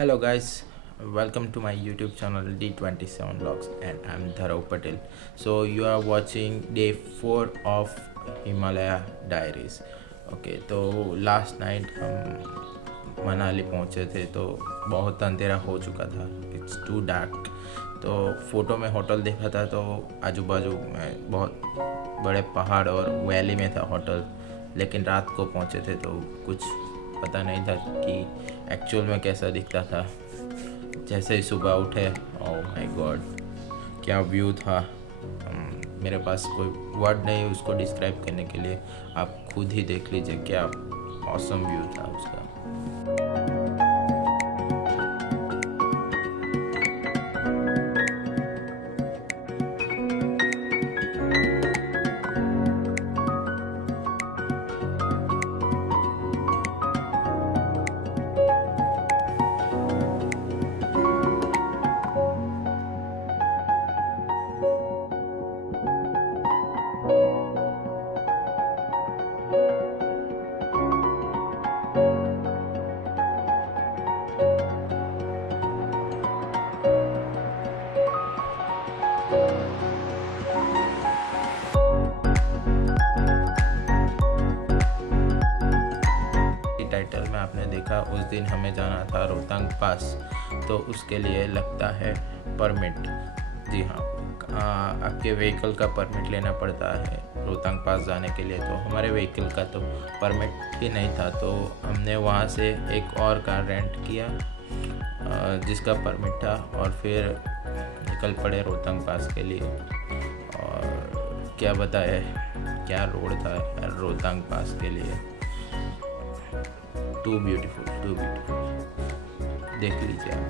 Hello guys, welcome to my YouTube channel D27 Vlogs and I'm Dharav Patel. So you are watching day 4 of Himalayan Diaries. Okay तो last night हम मनाली पहुंचे थे तो बहुत अंधेरा हो चुका था, इट्स टू डार्क। तो फ़ोटो में होटल देखा था तो आजू बाजू में बहुत बड़े पहाड़ और वैली में था होटल, लेकिन रात को पहुंचे थे तो कुछ पता नहीं था कि एक्चुअल में कैसा दिखता था। जैसे ही सुबह उठे, ओह माय गॉड क्या व्यू था। मेरे पास कोई वर्ड नहीं उसको डिस्क्राइब करने के लिए, आप खुद ही देख लीजिए क्या ऑसम व्यू था उसका। टाइटल में आपने देखा उस दिन हमें जाना था रोहतांग पास, तो उसके लिए लगता है परमिट। जी हाँ, आपके व्हीकल का परमिट लेना पड़ता है रोहतांग पास जाने के लिए। तो हमारे व्हीकल का तो परमिट ही नहीं था, तो हमने वहाँ से एक और कार रेंट किया जिसका परमिट था और फिर निकल पड़े रोहतांग पास के लिए। और क्या बताए, क्या रोड था रोहतांग पास के लिए, टू ब्यूटीफुल देख लीजिए आप।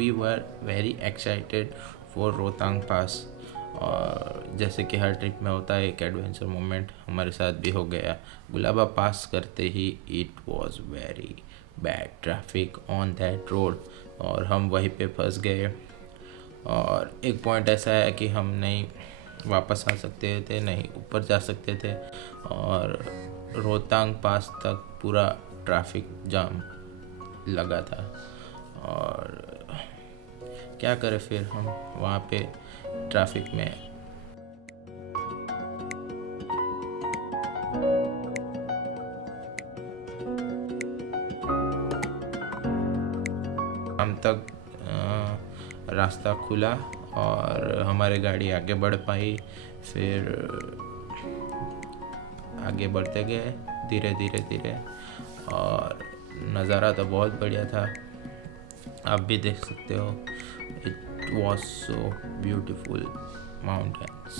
We were very excited for Rohtang पास, और जैसे कि हर ट्रिप में होता है एक एडवेंचर मोमेंट हमारे साथ भी हो गया। गुलाबा पास करते ही it was very bad traffic on that road और हम वहीं पे फंस गए। और एक पॉइंट ऐसा है कि हम नहीं वापस आ सकते थे, नहीं ऊपर जा सकते थे, और रोहतांग पास तक पूरा ट्रैफिक जाम लगा था। और क्या करें फिर हम वहाँ पे ट्रैफिक में। हम तक रास्ता खुला और हमारी गाड़ी आगे बढ़ पाई। फिर आगे बढ़ते गए धीरे धीरे और नज़ारा तो बहुत बढ़िया था, आप भी देख सकते हो। It was so beautiful mountains.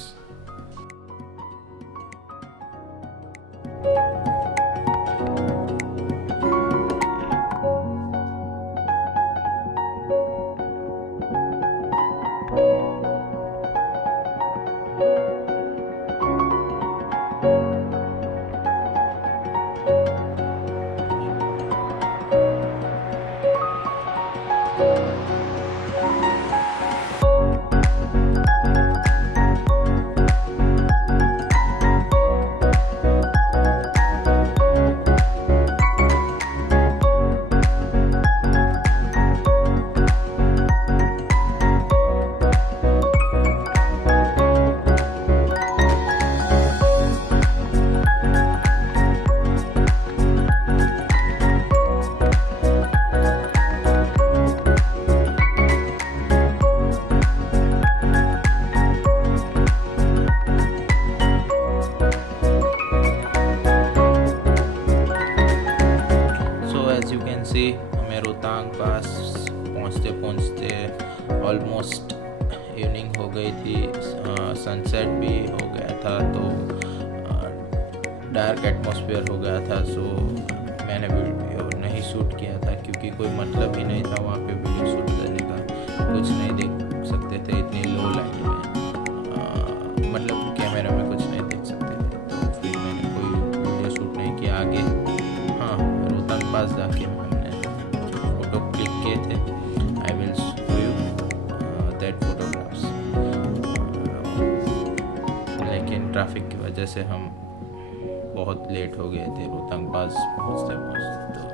से हमें रोहतांग पास पहुंचते पहुंचते ऑलमोस्ट इवनिंग हो गई थी, सनसेट भी हो गया था, तो डार्क एटमॉस्फेयर हो गया था। सो मैंने वीडियो नहीं शूट किया था क्योंकि कोई मतलब ही नहीं था वहाँ पे वीडियो शूट करने का, कुछ नहीं देख सकते थे इतनी लो लाइट में, मतलब कैमरा में कुछ नहीं देख सकते थे, तो फिर मैंने कोई वीडियो शूट नहीं किया आगे। हाँ, रोहतांग पास जाके हमने फ़ोटो क्लिक किए थे। I will show you that photographs, लेकिन ट्रैफिक की वजह से हम बहुत लेट हो गए थे रोहतांग पास पहुँचते पहुँचते।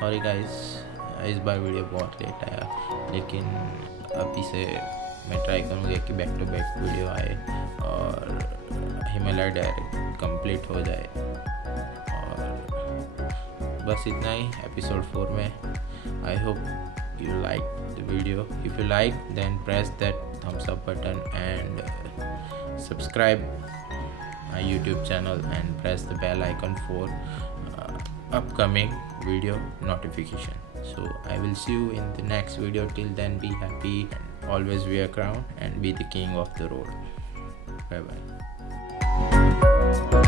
सॉरी गाइस, इस बार वीडियो बहुत लेट आया, लेकिन अभी से मैं ट्राई करूँगी कि बैक टू बैक वीडियो आए और हिमालय डायरी कंप्लीट हो जाए। और बस इतना ही एपिसोड 4 में। I hope you like the video. If you like, then press that thumbs up button and subscribe my YouTube channel and press the bell icon for upcoming video notification. So I will see you in the next video. Till then, be happy and always wear a crown and be the king of the road. Bye bye.